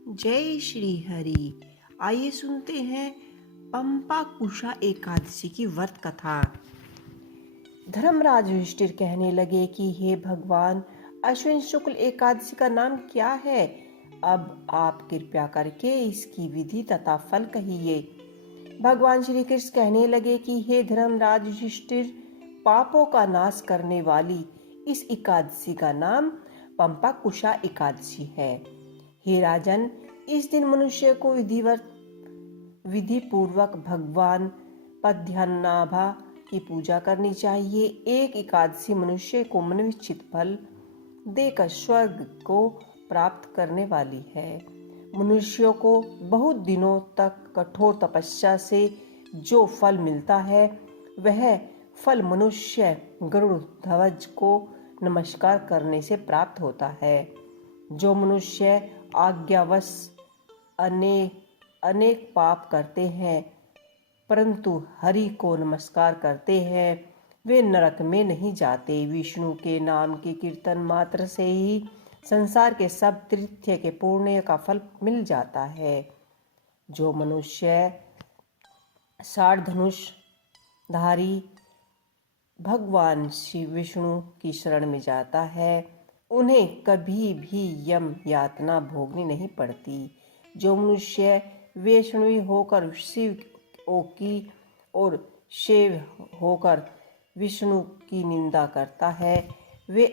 जय श्री हरि। आइए सुनते हैं पंपा कुशा एकादशी की व्रत कथा। धर्मराज युधिष्ठिर कहने लगे कि हे भगवान, अश्विन शुक्ल एकादशी का नाम क्या है? अब आप कृपया करके इसकी विधि तथा फल कहिए। भगवान श्री कृष्ण कहने लगे कि हे धर्मराज युधिष्ठिर, पापों का नाश करने वाली इस एकादशी का नाम पंपा कुशा एकादशी है। हे राजन, इस दिन मनुष्य को विधि पूर्वक भगवान पद्मनाभा की पूजा करनी चाहिए। एक एकादशी मनुष्य को मनोइच्छित फल देकर स्वर्ग को प्राप्त करने वाली है। मनुष्यों को बहुत दिनों तक कठोर तपस्या से जो फल मिलता है, वह फल मनुष्य गरुड़ ध्वज को नमस्कार करने से प्राप्त होता है। जो मनुष्य आज्ञावश अनेक पाप करते हैं परंतु हरि को नमस्कार करते हैं, वे नरक में नहीं जाते। विष्णु के नाम के कीर्तन मात्र से ही संसार के सब तीर्थ के पुण्य का फल मिल जाता है। जो मनुष्य साठ धनुष धारी भगवान श्री विष्णु की शरण में जाता है, उन्हें कभी भी यम यातना भोगनी नहीं पड़ती। जो मनुष्य वैष्णवी होकर शिव की और शैव होकर विष्णु की निंदा करता है, वे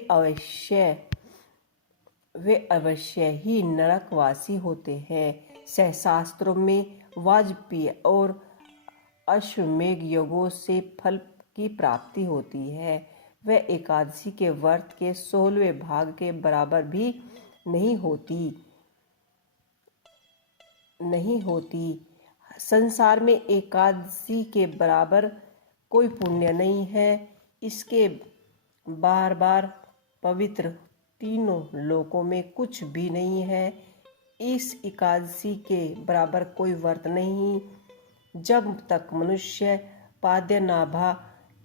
अवश्य ही नरकवासी होते हैं। शास्त्रों में वाजपेय और अश्वमेघ योगों से फल की प्राप्ति होती है। वह एकादशी के व्रत के 16वें भाग के बराबर भी नहीं होती। संसार में एकादशी के बराबर कोई पुण्य नहीं है। इसके बार बार पवित्र तीनों लोकों में कुछ भी नहीं है। इस एकादशी के बराबर कोई व्रत नहीं। जब तक मनुष्य पद्मनाभा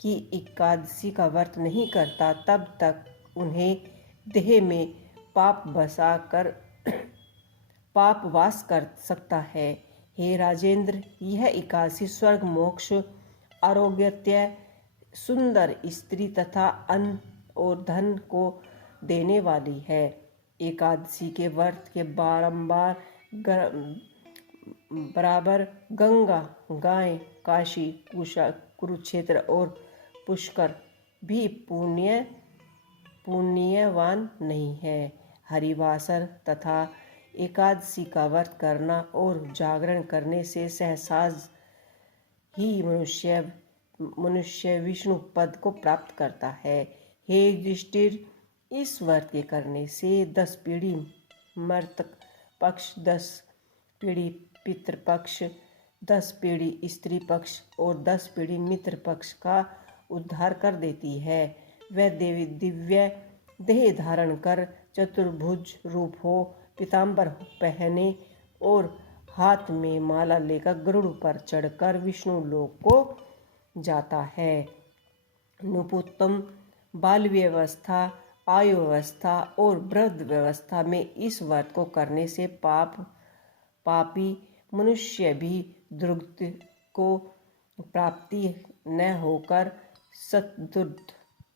की एकादशी का व्रत नहीं करता, तब तक उन्हें देह में पाप वास कर सकता है। हे राजेंद्र, यह एकादशी स्वर्ग, मोक्ष, आरोग्य, सुंदर स्त्री तथा अन्न और धन को देने वाली है। एकादशी के व्रत के बराबर गंगा, गाय, काशी, कुरुक्षेत्र और पुष्कर भी पुण्यवान नहीं है। हरिवासर तथा एकादशी का व्रत करना और जागरण करने से सहसाज ही मनुष्य विष्णु पद को प्राप्त करता है। हे युधिष्ठिर, इस व्रत के करने से 10 पीढ़ी मर्तक पक्ष, 10 पीढ़ी पितृपक्ष, 10 पीढ़ी स्त्री पक्ष और 10 पीढ़ी मित्र पक्ष का उद्धार कर देती है। वह देवी दिव्य देह धारण कर चतुर्भुज रूप हो, पीताम्बर पहने और हाथ में माला लेकर गरुड़ पर चढ़कर विष्णु लोक को जाता है। नुपुत्तम बाल व्यवस्था, आयु व्यवस्था और वृद्ध व्यवस्था में इस व्रत को करने से पापी मनुष्य भी दुर्गति को प्राप्ति न होकर सतदुर्ग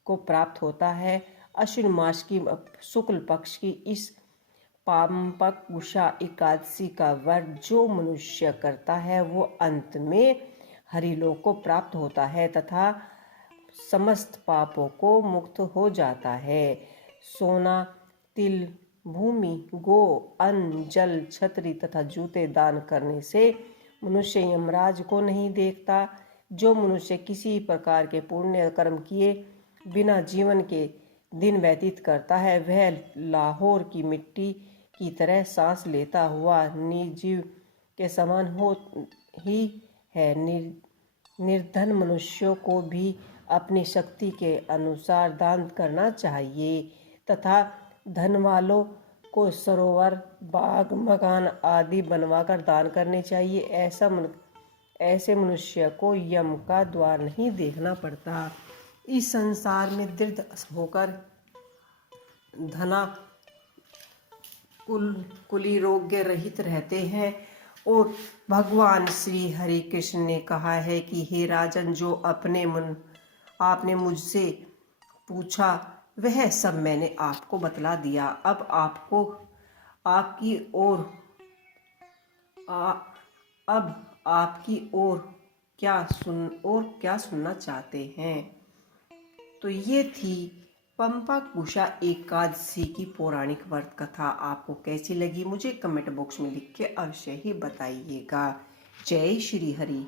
को प्राप्त होता है। अश्विन मास की शुक्ल पक्ष की इस पांपक कुशा एकादशी का व्रत जो मनुष्य करता है, वो अंत में हरिलोक को प्राप्त होता है तथा समस्त पापों को मुक्त हो जाता है। सोना, तिल, भूमि, गो, अन्न, जल, छतरी तथा जूते दान करने से मनुष्य यमराज को नहीं देखता। जो मनुष्य किसी प्रकार के पुण्य कर्म किए बिना जीवन के दिन व्यतीत करता है, वह लाहौर की मिट्टी की तरह सांस लेता हुआ निर्जीव के समान ही है। निर्धन मनुष्यों को भी अपनी शक्ति के अनुसार दान करना चाहिए तथा धन वालों को सरोवर, बाग, मकान आदि बनवाकर दान करने चाहिए। ऐसे मनुष्य को यम का द्वार नहीं देखना पड़ता। इस संसार में दृढ़ होकर कुली रोग्य रहित रहते हैं। और भगवान श्री हरि कृष्ण ने कहा है कि हे राजन, जो आपने मुझसे पूछा वह सब मैंने आपको बतला दिया। अब आपको आपकी ओर अब आपकी ओर क्या सुनना चाहते हैं। तो ये थी पंपाकुशा एकादशी की पौराणिक व्रत कथा। आपको कैसी लगी मुझे कमेंट बॉक्स में लिख के अवश्य ही बताइएगा। जय श्री हरि।